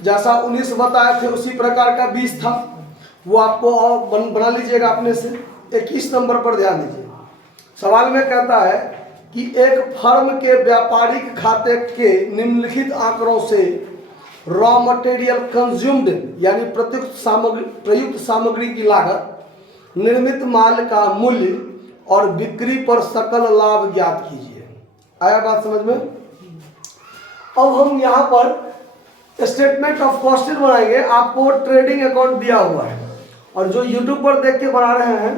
जैसा 19 बताए थे उसी प्रकार का 20 था, वो आपको और बना लीजिएगा अपने से। 21 नंबर पर ध्यान दीजिए। सवाल में कहता है कि एक फर्म के व्यापारिक खाते के निम्नलिखित आंकड़ों से रॉ मटेरियल कंज्यूम्ड यानी प्रयुक्त सामग्री की लागत, निर्मित माल का मूल्य और बिक्री पर सकल लाभ ज्ञात कीजिए। आया बात समझ में? अब हम यहाँ पर स्टेटमेंट ऑफ कॉस्ट बनाएंगे। आपको ट्रेडिंग अकाउंट दिया हुआ है और जो यूट्यूब पर देख के बना रहे हैं,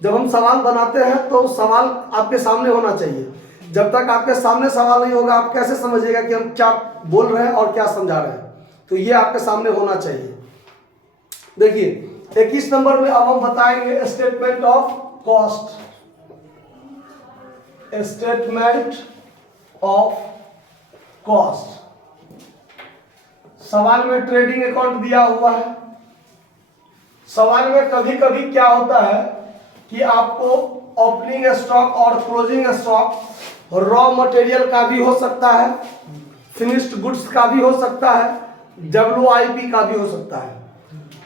जब हम सवाल बनाते हैं तो सवाल आपके सामने होना चाहिए। जब तक आपके सामने सवाल नहीं होगा आप कैसे समझिएगा कि हम क्या बोल रहे हैं और क्या समझा रहे हैं? तो ये आपके सामने होना चाहिए। देखिए 21 नंबर में अब हम बताएंगे statement of cost. Statement of cost. सवाल में ट्रेडिंग अकाउंट दिया हुआ है। सवाल में कभी कभी क्या होता है कि आपको ओपनिंग स्टॉक और क्लोजिंग स्टॉक रॉ मटेरियल का भी हो सकता है, फिनिश्ड गुड्स का भी हो सकता है, WIP का भी हो सकता है।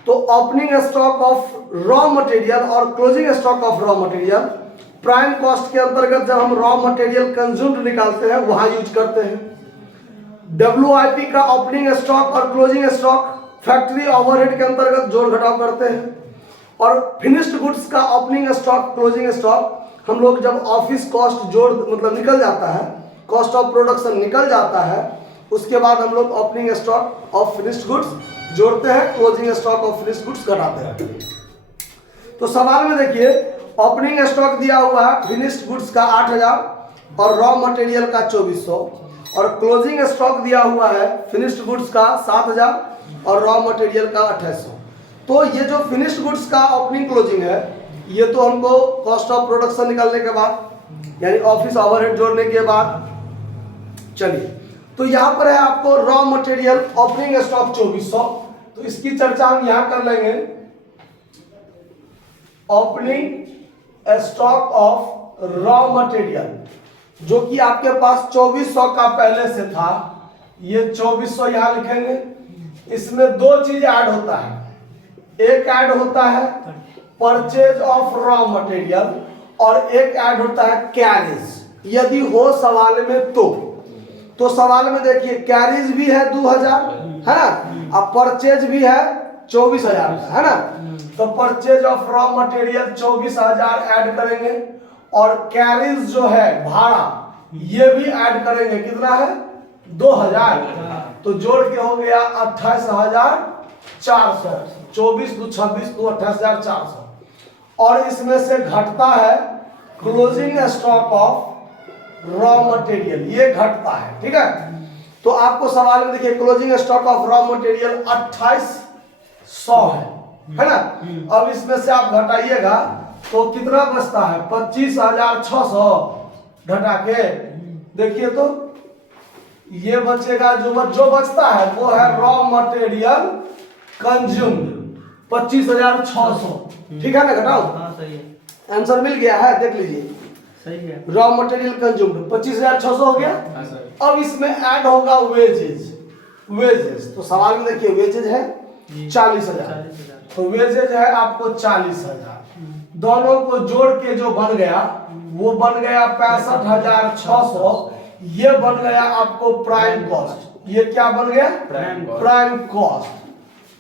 तो opening stock of raw material और closing stock of raw material prime cost के अंतर्गत जब हम रॉ मटेरियल कंज्यूम्ड निकालते हैं वहां यूज करते हैं। WIP का ओपनिंग स्टॉक और क्लोजिंग स्टॉक फैक्ट्री ओवरहेड के अंतर्गत जोड़ घटाव करते हैं। और फिनिश्ड गुड्स का ओपनिंग स्टॉक क्लोजिंग स्टॉक हम लोग जब ऑफिस कॉस्ट जोड़ मतलब निकल जाता है, कॉस्ट ऑफ प्रोडक्शन निकल जाता है, उसके बाद हम लोग opening stock of finished goods जोड़ते हैं, closing stock of finished goods घटाते हैं। तो सवाल में देखिए ओपनिंग स्टॉक दिया हुआ है फिनिश्ड गुड्स का 8000 और रॉ मटेरियल का 2400 और क्लोजिंग स्टॉक दिया हुआ है फिनिश्ड गुड्स का 7000 और रॉ मटेरियल का 2800। तो ये जो फिनिश्ड गुड्स का ओपनिंग क्लोजिंग है ये तो हमको कॉस्ट ऑफ प्रोडक्शन निकालने के बाद यानी ऑफिस ओवरहेड जोड़ने के बाद। चलिए तो यहाँ पर है आपको रॉ मटेरियल ओपनिंग स्टॉक 2400, तो इसकी चर्चा हम यहाँ कर लेंगे। Opening stock of raw material जो कि आपके पास 2400 का पहले से था, ये 2400 यहाँ लिखेंगे। इसमें दो चीज ऐड होता है, एक ऐड होता है परचेज ऑफ रॉ मटेरियल और एक ऐड होता है कैरेज। यदि हो सवाल में तो सवाल में देखिए कैरेज भी है 2000 है ना, अब परचेज भी है 24000 है ना। तो purchase of raw material 24000 add करेंगे और कैरेज जो है भाड़ा ये भी ऐड करेंगे। कितना है? 2000। तो जोड़ के हो गया 28400। 24 2 26 2 28400। और इसमें से घटता है closing stock of raw material, ये घटता है। ठीक है, तो आपको सवाल में देखिए closing stock of raw material 2800 है ना। अब इसमें से आप घटाइएगा तो कितना बचता है? 25600 घटा के देखिए तो ये बचेगा। जो बचता है वो है रॉ मटेरियल कंज्यूम्ड 25600। ठीक है ना, घटाओ। हाँ सही है, आंसर मिल गया है, देख लीजिए। सही है। रॉ मटेरियल कंज्यूम्ड 25600 हो गया। अब इसमें ऐड होगा वेजेस। तो सवाल में देखिए वेजेज है 40000, तो वेजेज है आपको 40000। दोनों को जोड़ के जो बन गया वो बन गया 65600। ये बन गया आपको प्राइम कॉस्ट। ये क्या बन गया? Prime cost.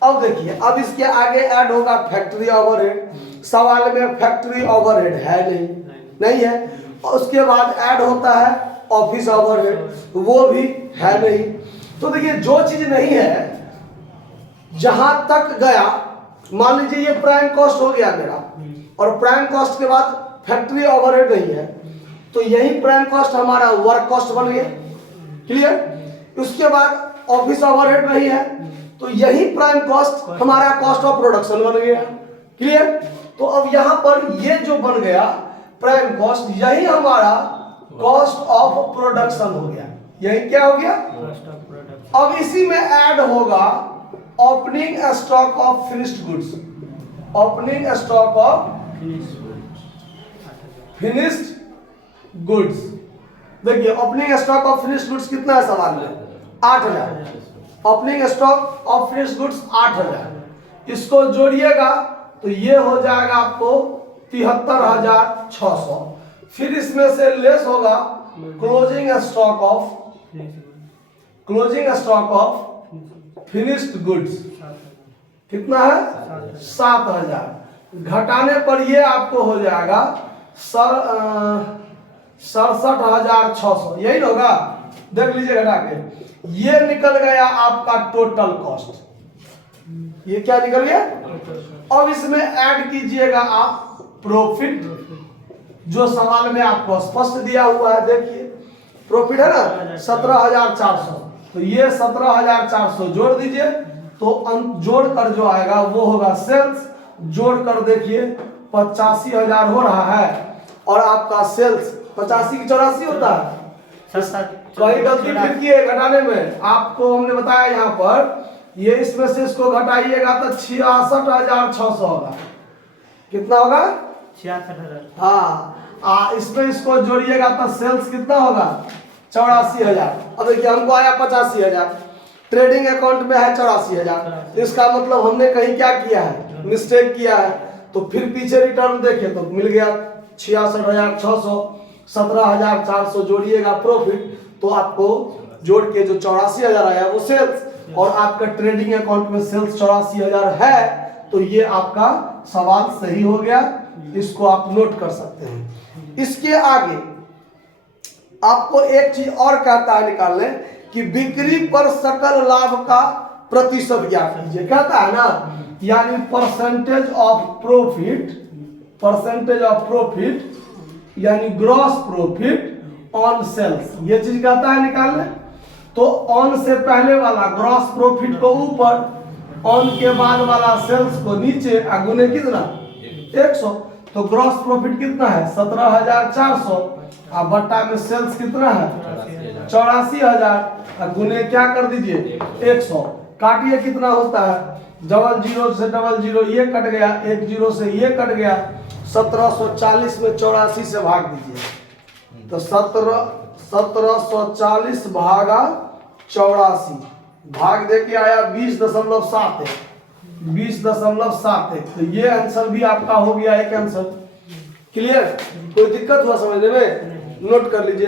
अब देखिए अब इसके आगे ऐड होगा फैक्ट्री ओवरहेड। सवाल में फैक्ट्री ओवरहेड है नहीं है। उसके बाद ऐड होता है ऑफिस ओवरहेड, वो भी है नहीं। तो देखिए जो चीज नहीं है जहां तक गया, मान लीजिए ये प्राइम कॉस्ट हो गया मेरा और प्राइम कॉस्ट के बाद फैक्ट्री ओवरहेड नहीं है, तो यही प्राइम कॉस्ट हमारा वर्क कॉस्ट बन गया। क्लियर? उसके बाद ऑफिस ओवरहेड नहीं है तो यही प्राइम कॉस्ट हमारा कॉस्ट ऑफ प्रोडक्शन बन गया। क्लियर? तो अब यहां पर ये जो बन गया प्राइम कॉस्ट, यही हमारा कॉस्ट ऑफ प्रोडक्शन हो गया। यही क्या हो गया? Cost of production. अब इसी में ऐड होगा opening stock of finished goods. Opening stock of finished goods. देखिए opening stock of finished goods कितना है सवाल में? 8000। Opening stock of finished goods 8000, इसको जोड़िएगा तो ये हो जाएगा आपको 73,600। फिर इसमें से लेस होगा closing stock of finished goods, कितना है 7,000। घटाने पर ये आपको हो जाएगा 67,600, यही होगा। देख लीजिए घटा के, ये निकल गया आपका टोटल कॉस्ट। ये क्या निकल गया? अब इसमें ऐड कीजिएगा आप प्रॉफिट, जो सवाल में आपको स्पष्ट दिया हुआ है। देखिए प्रॉफिट है ना 17,400, तो ये 17,400 जोड़ दीजिए, तो जोड़ कर जो आएगा वो होगा सेल्स। जोड़ कर देखिए 85,000 हो रहा है, और आपका सेल्स 85 की 84 होता है। कहीं गलती फिर किए घटाने में, आपको हमने बताया यहाँ पर, ये इसमें से इसको घटाइएगा तो 66,600 होगा। कितना होगा? 66,000। हाँ, इसमें इसको जोड़िएगा तो सेल्स कितना होगा? 84,000। अब देखिए हमको आया 85,000, ट्रेडिंग अकाउंट में है 84,000, इसका मतलब हमने कहीं क्या किया है? मिस्टेक किया है। तो फिर पीछे रिटर्न देखें तो मिल गया 66,600, 17,400 जोड़िएगा प्रॉफिट, तो आपको जोड़ के जो 84,000 आया वो सेल्स, और आपका ट्रेडिंग अकाउंट में सेल्स 84,000 है, तो ये आपका सवाल सही हो गया। इसको आप नोट कर सकते हैं। इसके आगे आपको एक चीज और कहता है निकालने कि बिक्री पर सकल लाभ का प्रतिशत ज्ञात कीजिए, कहता है ना, यानी परसेंटेज ऑफ प्रॉफिट यानी ग्रॉस प्रॉफिट ऑन सेल्स, ये चीज कहता है निकालने। तो ऑन से पहले वाला ग्रॉस प्रॉफिट को ऊपर, ऑन के बाद वाला सेल्स को नीचे, गुने कितना 100। तो ग्रॉस प्रॉफिट कितना है 17,400, और बट्टा में सेल्स कितना है 84,000, गुने क्या कर दीजिए 100। काटिए कितना होता है, डबल जीरो से डबल जीरो ये कट गया, एक जीरो से ये कट गया, 1740 में 84 से भाग दीजिए, तो 1740 भागा 84, भाग दे के आया 20.7 है, 20.7 है। तो ये आंसर भी आपका हो गया एक आंसर। क्लियर? कोई दिक्कत हुआ समझने में? नोट कर लीजिए।